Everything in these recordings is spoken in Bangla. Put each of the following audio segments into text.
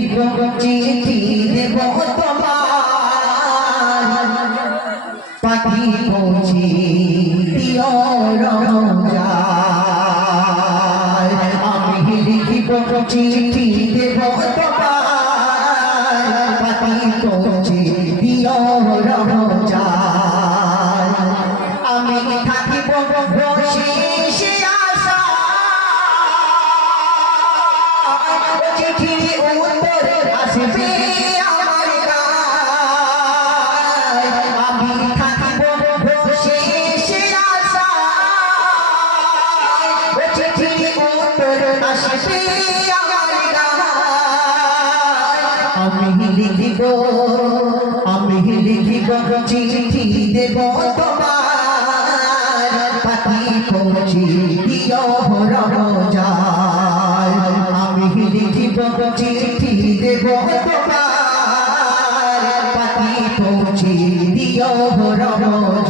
লিখিব চিঠি দেব তোমার পাখি পৌঁছে দিও রমজান। আমি লিখিব চিঠি আমি লিখিব আমি লিখিব, চিঠি দেব তোমার। পাখি পৌঁছে দিও রমজান। আমি লিখিব, চিঠি দেব তোমার। পাখি পৌঁছে দিও রমজান।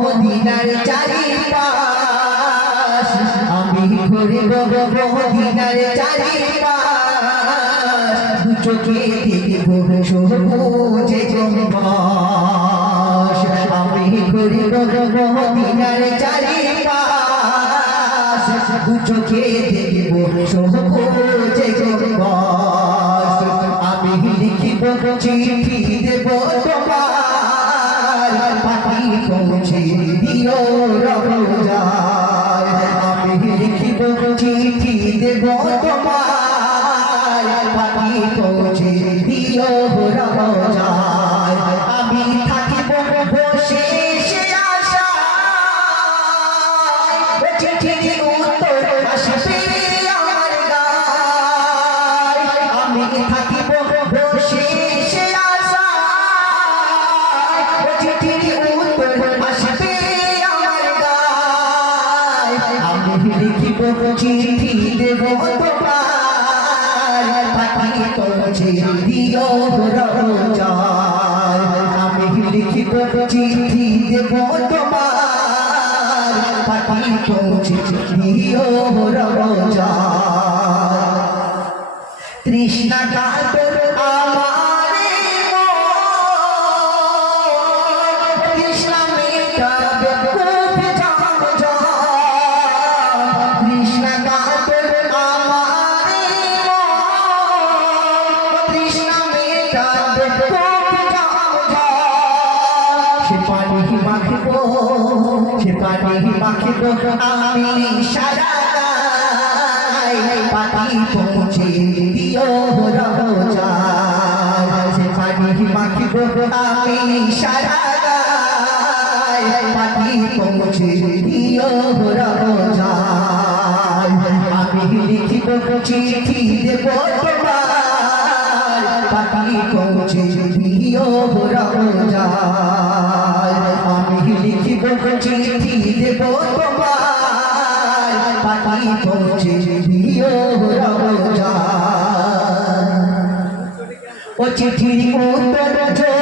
মদিনার চারিপাশ। আমি ঘুরিব মদিনার চারিপাশ। চোখে দেখব সবুজে জম্বাস আমি ঘুরিব মদিনার চারিপাশ। সবুজে আমি লিখিব চিঠি দেব পৌঁছে আমি লিখিব চিঠি দেব দিও পানি মাখিব সে পানি মাখিব আমি সারা পানি পৌঁছে দিও সে পানি মাখিব আমি সারা পানি পৌঁছে দিও আমি লিখিব চিঠি দেব তোমার পাখি পৌঁছে দিও রমজান আমি চিঠি উত্তর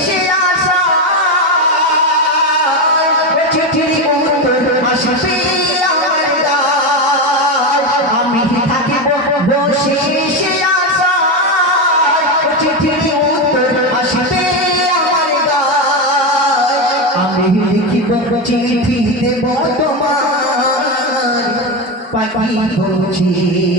চিঠি দেব তোমার পাখি পৌঁছে